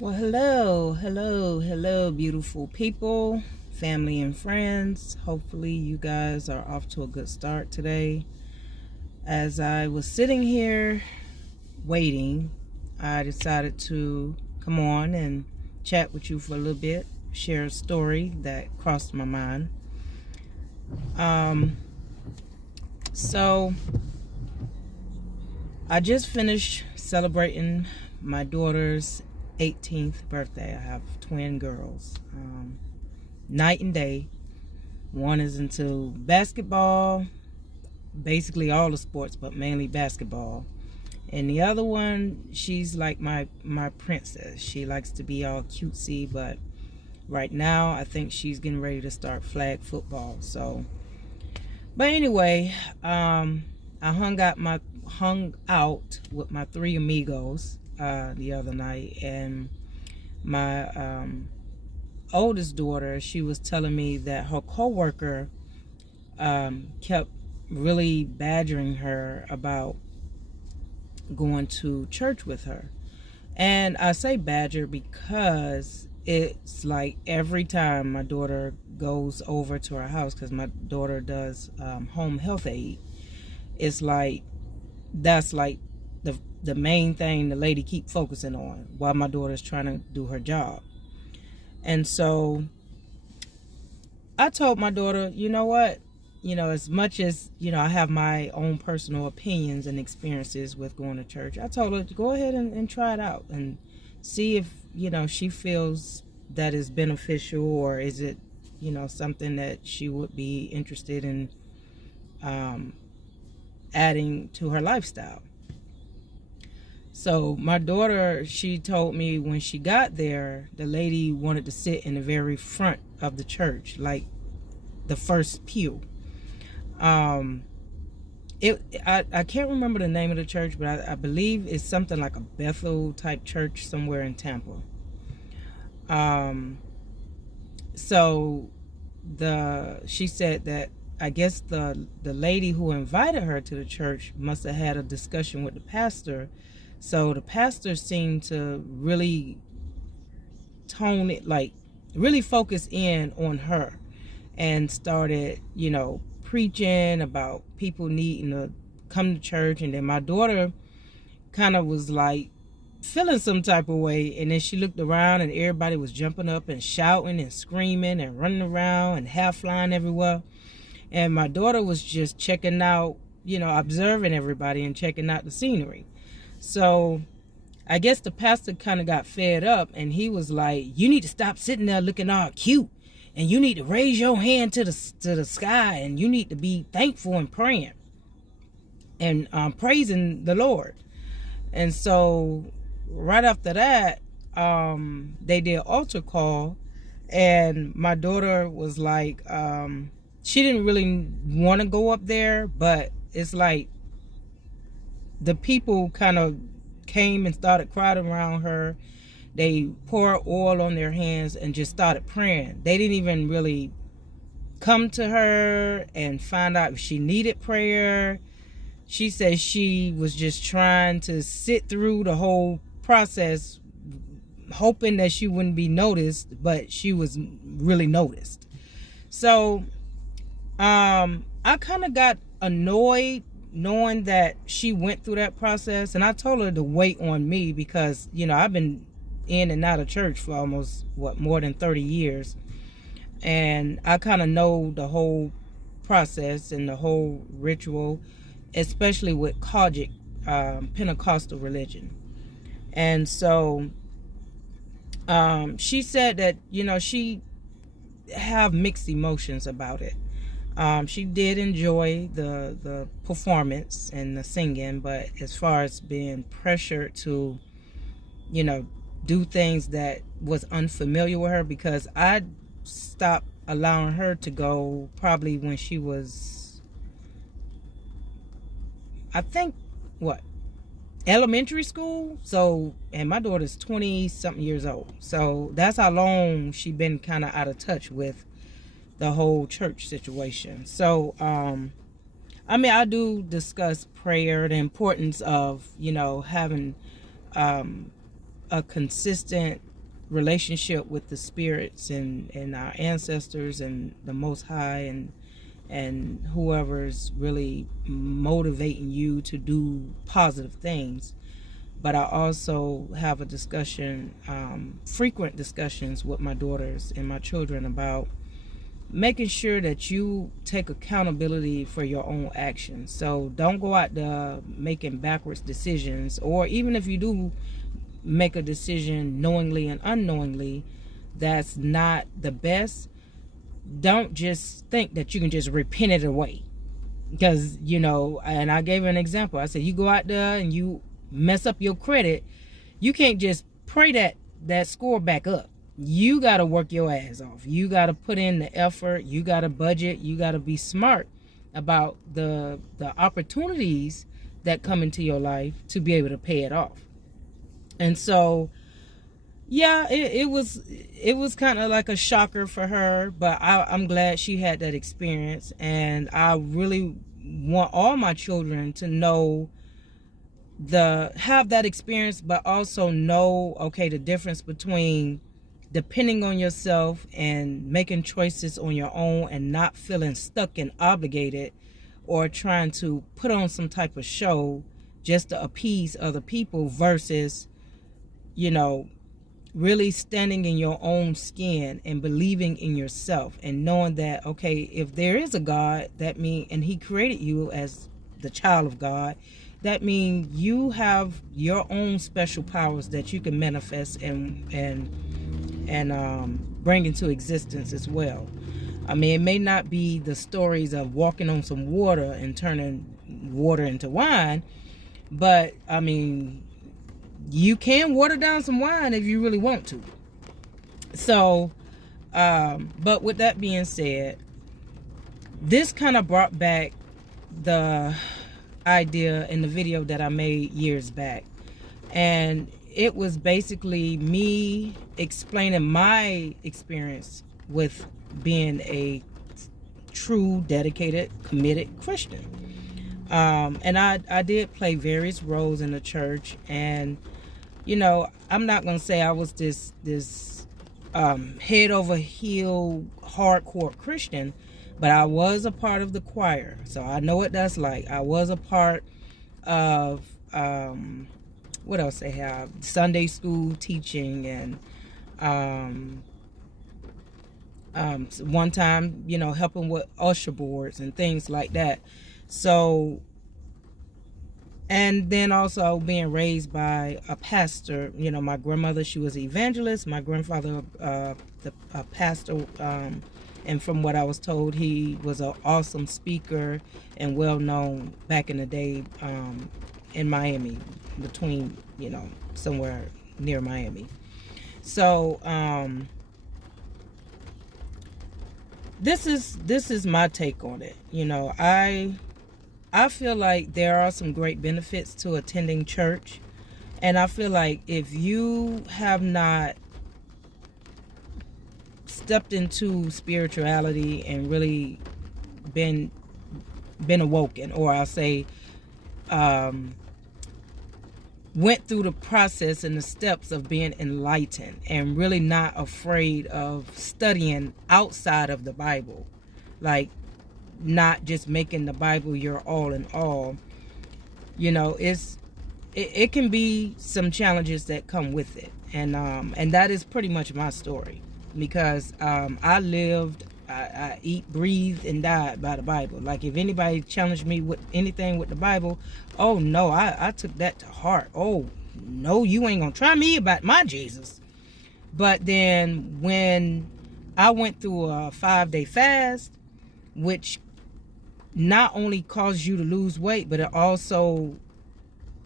Well, hello, beautiful people, family, and friends. Hopefully, you guys are off to a good start today. As I was sitting here waiting, I decided to come on and chat with you for a little bit, share a story that crossed my mind. Um, so, I just finished celebrating my daughter's 18th birthday. I have twin girls. Night and day. One is into basketball, basically all the sports, but mainly basketball. And the other one, she's like my princess. She likes to be all cutesy, but right now I think she's getting ready to start flag football. So, but anyway, I hung out with my three amigos the other night, and my oldest daughter, she was telling me that her coworker kept really badgering her about going to church with her. And I say badger because it's like every time my daughter goes over to our house, because my daughter does home health aid, it's like that's like the main thing the lady keep focusing on while my daughter's trying to do her job. And so I told my daughter, you know what? As much as, I have my own personal opinions and experiences with going to church, I told her to go ahead and try it out and see if, she feels that is beneficial, or is it, something that she would be interested in adding to her lifestyle. So my daughter, she told me when she got there, the lady wanted to sit in the very front of the church, like the first pew. I can't remember the name of the church, but I believe it's something like a Bethel type church somewhere in Tampa. So she said that I guess the lady who invited her to the church must have had a discussion with the pastor. So the pastor seemed to really tone it, like really focus in on her, and started, preaching about people needing to come to church. And then my daughter kind of was like feeling some type of way, and then she looked around and everybody was jumping up and shouting and screaming and running around and half flying everywhere. And my daughter was just checking out, observing everybody and checking out the scenery. So I guess the pastor kind of got fed up, and he was like, you need to stop sitting there looking all cute, and you need to raise your hand to the sky, and you need to be thankful and praying and praising the Lord. And so right after that, they did altar call, and my daughter was like, she didn't really want to go up there, but it's like the people kind of came and started crowding around her. They poured oil on their hands and just started praying. They didn't even really come to her and find out if she needed prayer. She said she was just trying to sit through the whole process, hoping that she wouldn't be noticed, but she was really noticed. So I kind of got annoyed knowing that she went through that process, and I told her to wait on me because, I've been in and out of church for almost, more than 30 years. And I kind of know the whole process and the whole ritual, especially with Kojic, Pentecostal religion. And so she said that, she have mixed emotions about it. She did enjoy the performance and the singing, but as far as being pressured to, do things that was unfamiliar with her, because I stopped allowing her to go probably when she was, I think, elementary school. So, and my daughter's 20 something years old. So that's how long she been kind of out of touch with the whole church situation. So I mean, I do discuss prayer, the importance of, having a consistent relationship with the spirits and our ancestors and the Most High, and whoever's really motivating you to do positive things. But I also have a discussion, frequent discussions with my daughters and my children about making sure that you take accountability for your own actions. So don't go out there making backwards decisions, or even if you do make a decision knowingly and unknowingly that's not the best, don't just think that you can just repent it away. Because, and I gave an example. I said, you go out there and you mess up your credit, you can't just pray that score back up. You got to work your ass off. You got to put in the effort. You got to budget. You got to be smart about the opportunities that come into your life to be able to pay it off. And so, yeah, it was kind of like a shocker for her, but I'm glad she had that experience. And I really want all my children to know have that experience, but also know, okay, the difference between depending on yourself and making choices on your own and not feeling stuck and obligated, or trying to put on some type of show just to appease other people, versus, really standing in your own skin and believing in yourself and knowing that, okay, if there is a God, and he created you as the child of God, that means you have your own special powers that you can manifest and bring into existence as well. I mean, it may not be the stories of walking on some water and turning water into wine, but I mean, you can water down some wine if you really want to. So, but with that being said, this kind of brought back the idea in the video that I made years back. And it was basically me explaining my experience with being a true, dedicated, committed Christian. And I did play various roles in the church, and I'm not gonna say I was this head over heel hardcore Christian, but I was a part of the choir, so I know what that's like. I was a part of what else they have, Sunday school teaching, and one time, helping with usher boards and things like that. So, and then also being raised by a pastor. My grandmother, she was an evangelist. My grandfather, a pastor, and from what I was told, he was an awesome speaker and well known back in the day, in Miami, between, somewhere near Miami. So, this is my take on it. I feel like there are some great benefits to attending church, and I feel like if you have not stepped into spirituality and really been awoken, or I'll say went through the process and the steps of being enlightened and really not afraid of studying outside of the Bible, like not just making the Bible your all in all, it can be some challenges that come with it. And that is pretty much my story, because I lived, I eat, breathed, and died by the Bible. Like, if anybody challenged me with anything with the Bible, oh no, I took that to heart. Oh no, you ain't gonna try me about my Jesus. But then when I went through a 5-day fast, which not only causes you to lose weight, but it also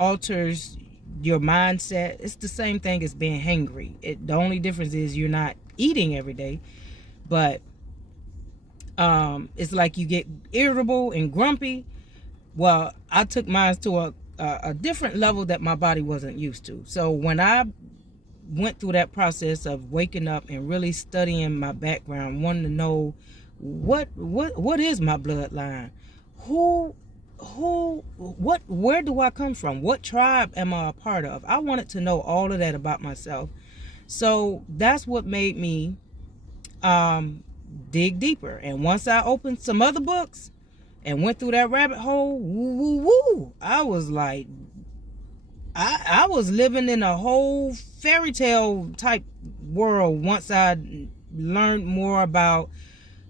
alters your mindset. It's the same thing as being hangry. The only difference is you're not eating every day, but it's like you get irritable and grumpy. Well, I took mine to a different level that my body wasn't used to. So when I went through that process of waking up and really studying my background, wanting to know what is my bloodline, who where do I come from? What tribe am I a part of? I wanted to know all of that about myself. So that's what made me dig deeper. And once I opened some other books and went through that rabbit hole, I was like, I was living in a whole fairy tale type world once I learned more about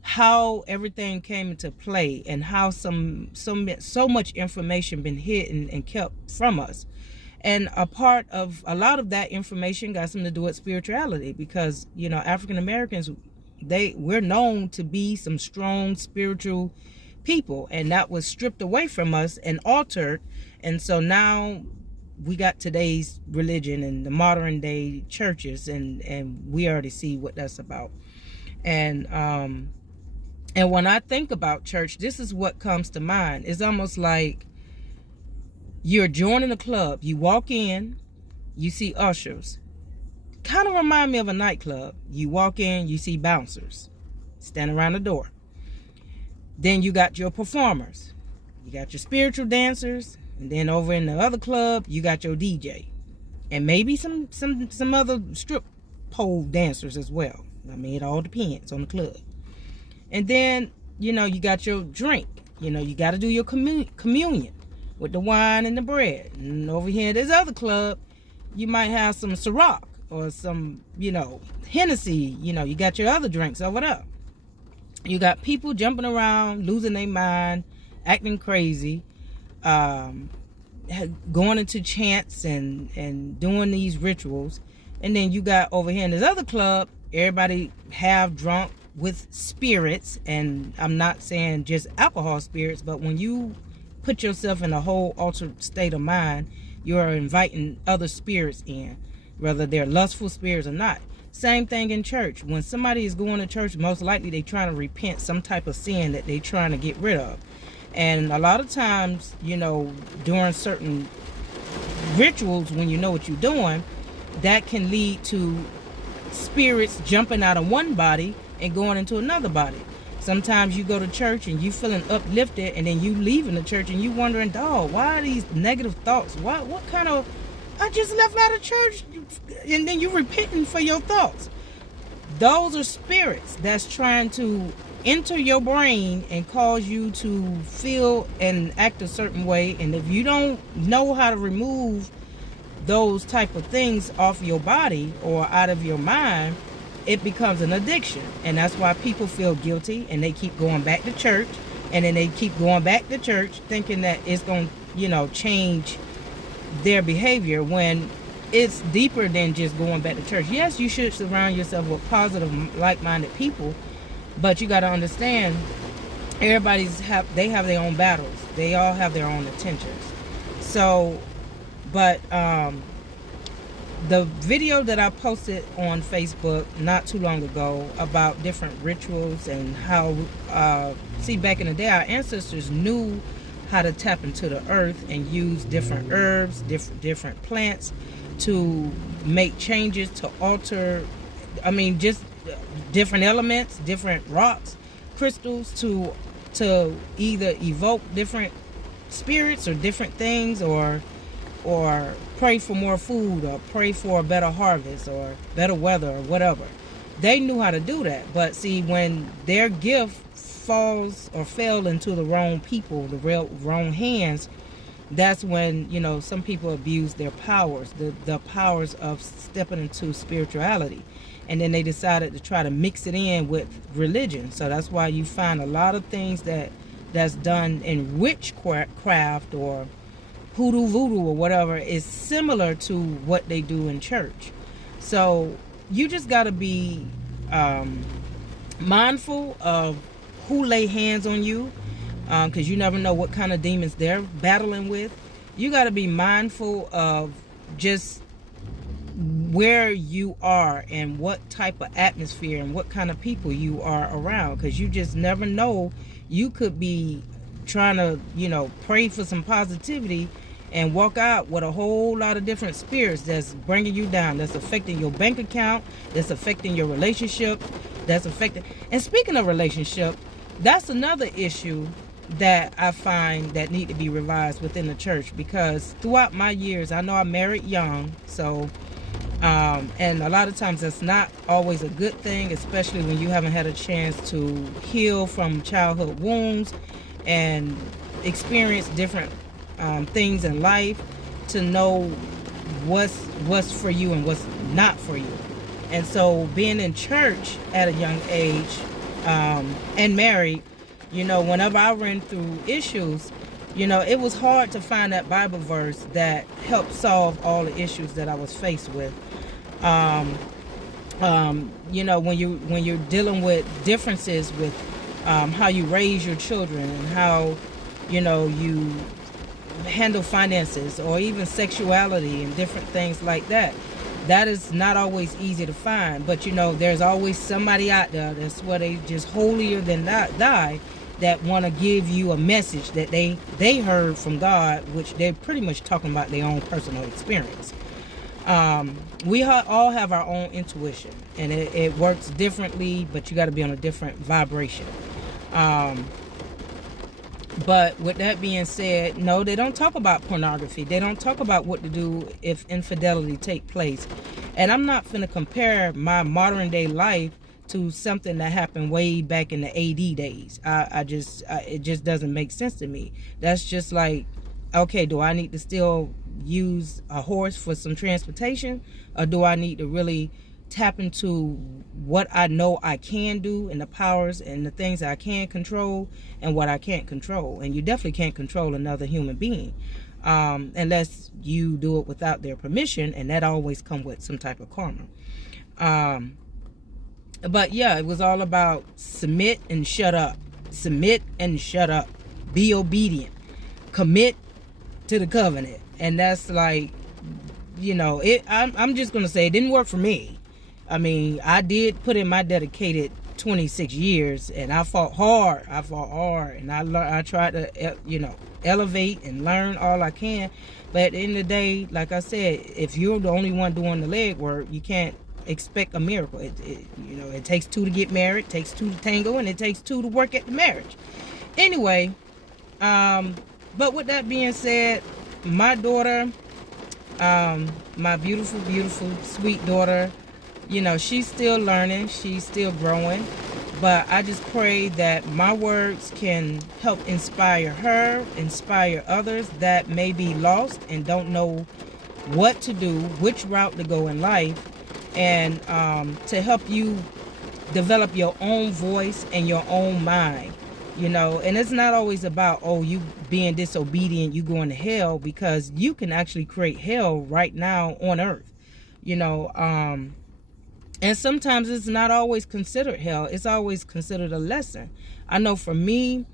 how everything came into play and how so much information been hidden and kept from us. And a lot of that information got something to do with spirituality, because African Americans, we're known to be some strong spiritual people, and that was stripped away from us and altered. And so now we got today's religion and the modern day churches, and we already see what that's about. And when I think about church, this is what comes to mind. It's almost like you're joining a club. You walk in, you see ushers. Kind of remind me of a nightclub. You walk in, you see bouncers standing around the door. Then you got your performers. You got your spiritual dancers. And then over in the other club, you got your DJ. And maybe some other strip pole dancers as well. I mean, it all depends on the club. And then, you got your drink. You got to do your communion with the wine and the bread. And over here in this other club, you might have some Ciroc or some, Hennessy. You got your other drinks over there. You got people jumping around, losing their mind, acting crazy, going into chants and doing these rituals. And then you got over here in this other club, everybody half drunk with spirits. And I'm not saying just alcohol spirits, but when you put yourself in a whole altered state of mind, you are inviting other spirits in, whether they're lustful spirits or not. Same thing in church. When somebody is going to church, most likely they're trying to repent some type of sin that they're trying to get rid of. And a lot of times, during certain rituals, when you know what you're doing, that can lead to spirits jumping out of one body and going into another body. Sometimes you go to church and you feeling uplifted, and then you leaving the church and you wondering, dog, why are these negative thoughts? What kind of, I just left out of church, and then you repenting for your thoughts. Those are spirits that's trying to enter your brain and cause you to feel and act a certain way. And if you don't know how to remove those type of things off your body or out of your mind, it becomes an addiction. And that's why people feel guilty and they keep going back to church, and then they keep going back to church thinking that it's going to change their behavior, when it's deeper than just going back to church. Yes, you should surround yourself with positive, like-minded people, but you got to understand, they have their own battles. They all have their own intentions. So, but the video that I posted on Facebook not too long ago about different rituals and how, back in the day, our ancestors knew how to tap into the earth and use different herbs, different plants to make changes, to alter, just different elements, different rocks, crystals, to either evoke different spirits or different things, or pray for more food, or pray for a better harvest or better weather or whatever. They knew how to do that. But see, when their gift fell into the wrong people, the wrong hands, that's when some people abuse their powers, the powers of stepping into spirituality, and then they decided to try to mix it in with religion. So that's why you find a lot of things that's done in witchcraft or hoodoo voodoo or whatever is similar to what they do in church. So you just got to be mindful of who lay hands on you, because you never know what kind of demons they're battling with. You got to be mindful of just where you are and what type of atmosphere and what kind of people you are around, because you just never know. You could be trying to pray for some positivity and walk out with a whole lot of different spirits that's bringing you down, that's affecting your bank account, that's affecting your relationship, that's affecting. And speaking of relationship, that's another issue that I find that need to be revised within the church, because throughout my years, I know I married young, so and a lot of times that's not always a good thing, especially when you haven't had a chance to heal from childhood wounds and experience different things in life to know what's for you and what's not for you. And so being in church at a young age and married, whenever I ran through issues, it was hard to find that Bible verse that helped solve all the issues that I was faced with. When you're dealing with differences with how you raise your children and how you handle finances or even sexuality and different things like that, that is not always easy to find. But there's always somebody out there that's what they just holier than die that want to give you a message that they heard from God, which they're pretty much talking about their own personal experience. We all have our own intuition, and it works differently, but you got to be on a different vibration. But with that being said, no, they don't talk about pornography. They don't talk about what to do if infidelity take place. And I'm not finna compare my modern day life to something that happened way back in the AD days. It just doesn't make sense to me. That's just like, okay, do I need to still use a horse for some transportation, or do I need to really tap into what I know I can do and the powers and the things that I can control and what I can't control? And you definitely can't control another human being unless you do it without their permission, and that always comes with some type of karma. But yeah, it was all about submit and shut up. Submit and shut up. Be obedient. Commit to the covenant. And that's like, I'm just going to say it didn't work for me. I mean, I did put in my dedicated 26 years, and I fought hard. And I tried to, elevate and learn all I can. But at the end of the day, like I said, if you're the only one doing the leg work, you can't expect a miracle. It takes two to get married, it takes two to tango, and it takes two to work at the marriage. Anyway, but with that being said, my daughter, my beautiful, beautiful, sweet daughter, she's still learning, she's still growing, but I just pray that my words can help inspire her, inspire others that may be lost and don't know what to do, which route to go in life, and to help you develop your own voice and your own mind. And it's not always about, you being disobedient, you going to hell, because you can actually create hell right now on earth. And sometimes it's not always considered hell. It's always considered a lesson. I know for me,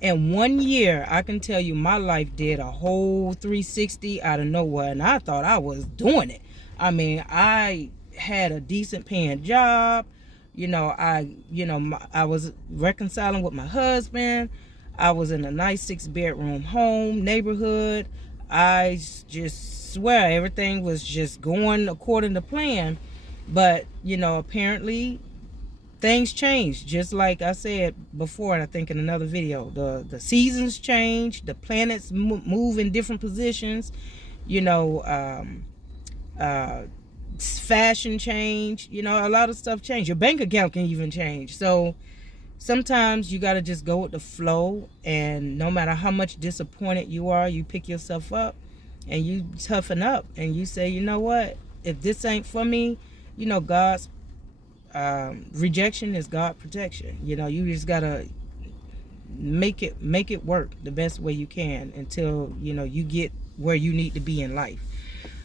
in 1 year, I can tell you my life did a whole 360 out of nowhere, and I thought I was doing it. I mean, I had a decent paying job. I was reconciling with my husband. I was in a nice 6-bedroom home neighborhood. I just swear everything was just going according to plan. But, apparently things changed. Just like I said before, and I think in another video, the seasons change, the planets move in different positions, fashion change, a lot of stuff change. Your bank account can even change. So sometimes you got to just go with the flow, and no matter how much disappointed you are, you pick yourself up and you toughen up and you say, you know what, if this ain't for me, God's rejection is God protection. You just gotta make it work the best way you can until you get where you need to be in life.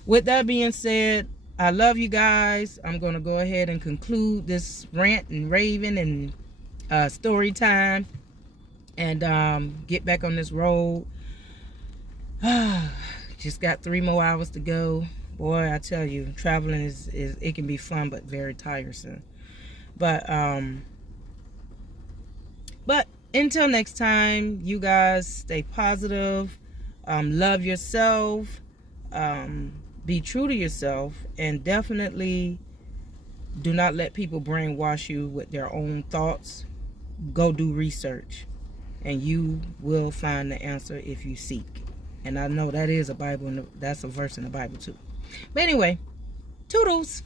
With that being said, I love you guys. I'm gonna go ahead and conclude this rant and raving and story time, and get back on this road. Just got 3 more hours to go. Boy, I tell you, traveling is it can be fun but very tiresome. But until next time, you guys stay positive, love yourself, be true to yourself, and definitely do not let people brainwash you with their own thoughts. Go do research. and you will find the answer if you seek. And I know that is a Bible, and that's a verse in the Bible too. But anyway, toodles.